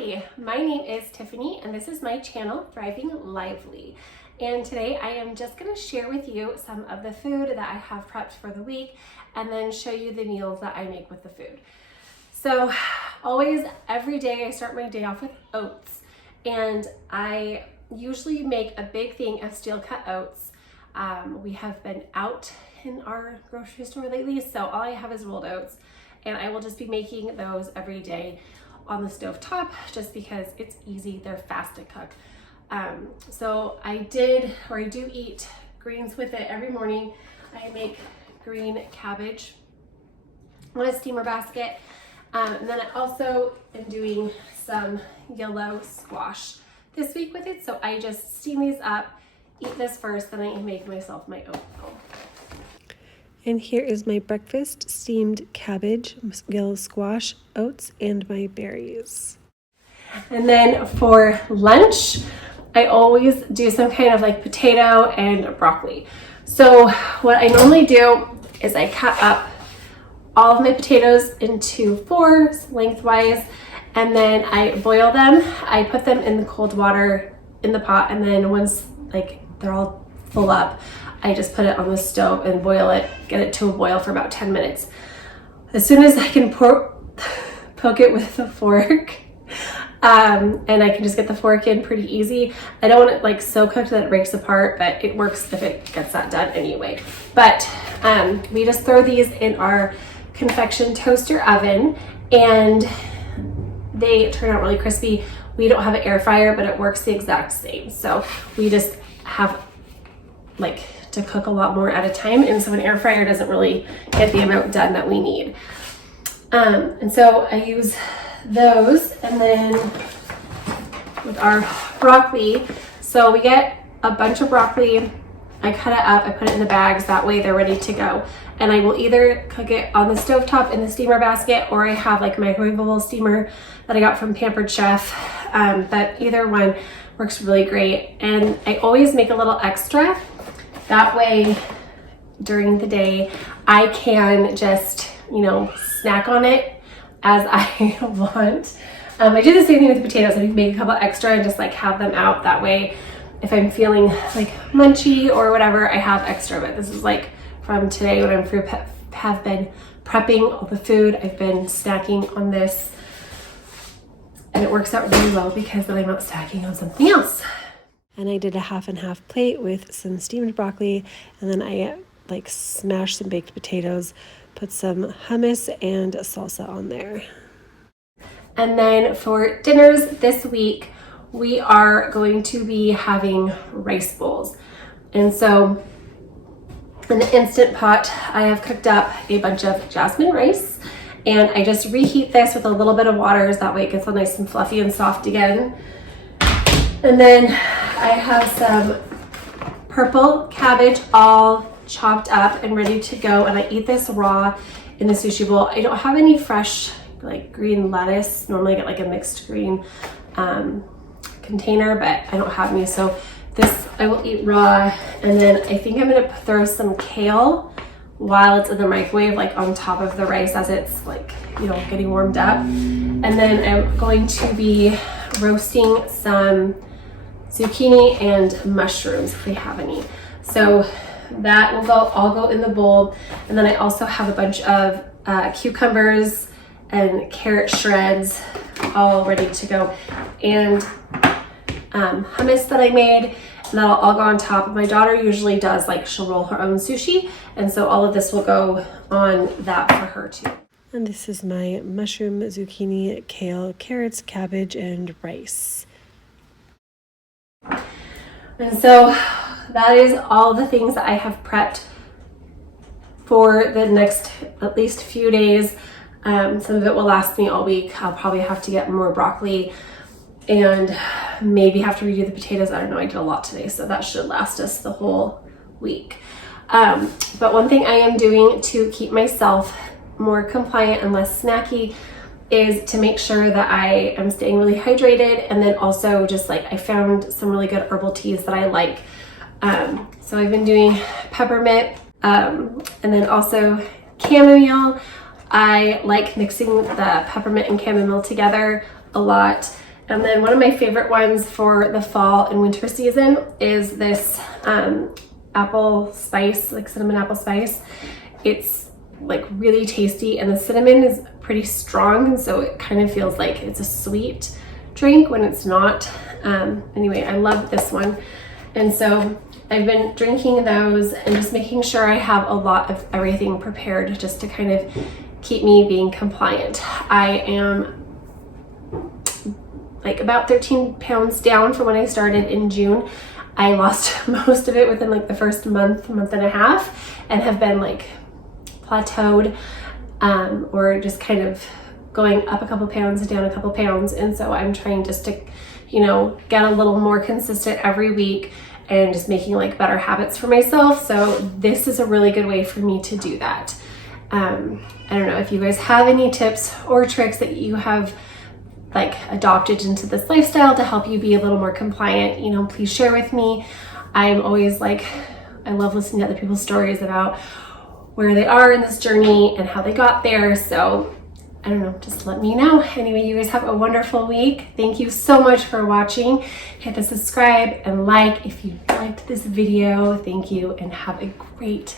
Hi, my name is Tiffany and this is my channel, Thriving Lively. And today I am just going to share with you some of the food that I have prepped for the week and then show you the meals that I make with the food. So always, every day I start my day off with oats, and I usually make a big thing of steel cut oats. We have been out in our grocery store lately, so all I have is rolled oats, and I will just be making those every day on the stove top just because it's easy. They're fast to cook. So I do eat greens with it every morning. I make green cabbage on a steamer basket. And then I also am doing some yellow squash this week with it. So I just steam these up, eat this first, then I make myself my oatmeal. And here is my breakfast: steamed cabbage, yellow squash, oats, and my berries. And then for lunch, I always do some kind of like potato and broccoli. So what I normally do is I cut up all of my potatoes into fours lengthwise, and then I boil them. I put them in the cold water in the pot, and then once like they're all full up, I just put it on the stove and boil it, get it to a boil for about 10 minutes. As soon as I can poke it with a fork, and I can just get the fork in pretty easy. I don't want it like so cooked that it breaks apart, but it works if it gets that done anyway. But we just throw these in our convection toaster oven, and they turn out really crispy. We don't have an air fryer, but it works the exact same. So we just have like to cook a lot more at a time, and so an air fryer doesn't really get the amount done that we need. And so I use those, and then with our broccoli, so we get a bunch of broccoli, I cut it up, I put it in the bags, that way they're ready to go. And I will either cook it on the stovetop in the steamer basket, or I have like my reusable steamer that I got from Pampered Chef, but either one works really great. And I always make a little extra. That way, during the day, I can just, snack on it as I want. I do the same thing with the potatoes. I make a couple extra and just like have them out. That way, if I'm feeling like munchy or whatever, I have extra. But this is like from today when have been prepping all the food. I've been snacking on this, and it works out really well because then I'm not snacking on something else. And I did a half and half plate with some steamed broccoli, and then I smashed some baked potatoes, put some hummus and salsa on there. And then for dinners this week, we are going to be having rice bowls. And so in the Instant Pot, I have cooked up a bunch of jasmine rice, and I just reheat this with a little bit of water, so that way it gets all nice and fluffy and soft again. And then I have some purple cabbage all chopped up and ready to go, and I eat this raw in the sushi bowl. I don't have any fresh like green lettuce. Normally I get like a mixed green container, but I don't have any, so this I will eat raw. And then I think I'm gonna throw some kale while it's in the microwave, like on top of the rice as it's like, getting warmed up. And then I'm going to be roasting some zucchini and mushrooms if we have any. So that will all go in the bowl. And then I also have a bunch of cucumbers and carrot shreds all ready to go, and hummus that I made, and that'll all go on top. My daughter usually does, like, she'll roll her own sushi, and so all of this will go on that for her too. And this is my mushroom, zucchini, kale, carrots, cabbage, and rice. And so that is all the things that I have prepped for the next at least few days. Some of it will last me all week. I'll probably have to get more broccoli and maybe have to redo the potatoes. I don't know, I did a lot today, so that should last us the whole week. But one thing I am doing to keep myself more compliant and less snacky is to make sure that I am staying really hydrated, and then also just like I found some really good herbal teas that I like. So I've been doing peppermint, and then also chamomile. I like mixing the peppermint and chamomile together a lot. And then one of my favorite ones for the fall and winter season is this apple spice, like cinnamon apple spice. It's like really tasty, and the cinnamon is pretty strong, and so it kind of feels like it's a sweet drink when it's not. Anyway, I love this one. And so I've been drinking those and just making sure I have a lot of everything prepared just to kind of keep me being compliant. I am like about 13 pounds down from when I started in June. I lost most of it within like the first month and a half, and have been like plateaued or just kind of going up a couple pounds, down a couple pounds. And so I'm trying just to, you know, get a little more consistent every week and just making like better habits for myself. So this is a really good way for me to do that. I don't know if you guys have any tips or tricks that you have like adopted into this lifestyle to help you be a little more compliant, you know, please share with me. I'm always like, I love listening to other people's stories about where they are in this journey and how they got there. So I don't know, just let me know. Anyway, you guys have a wonderful week. Thank you so much for watching. Hit the subscribe and like if you liked this video. Thank you, and have a great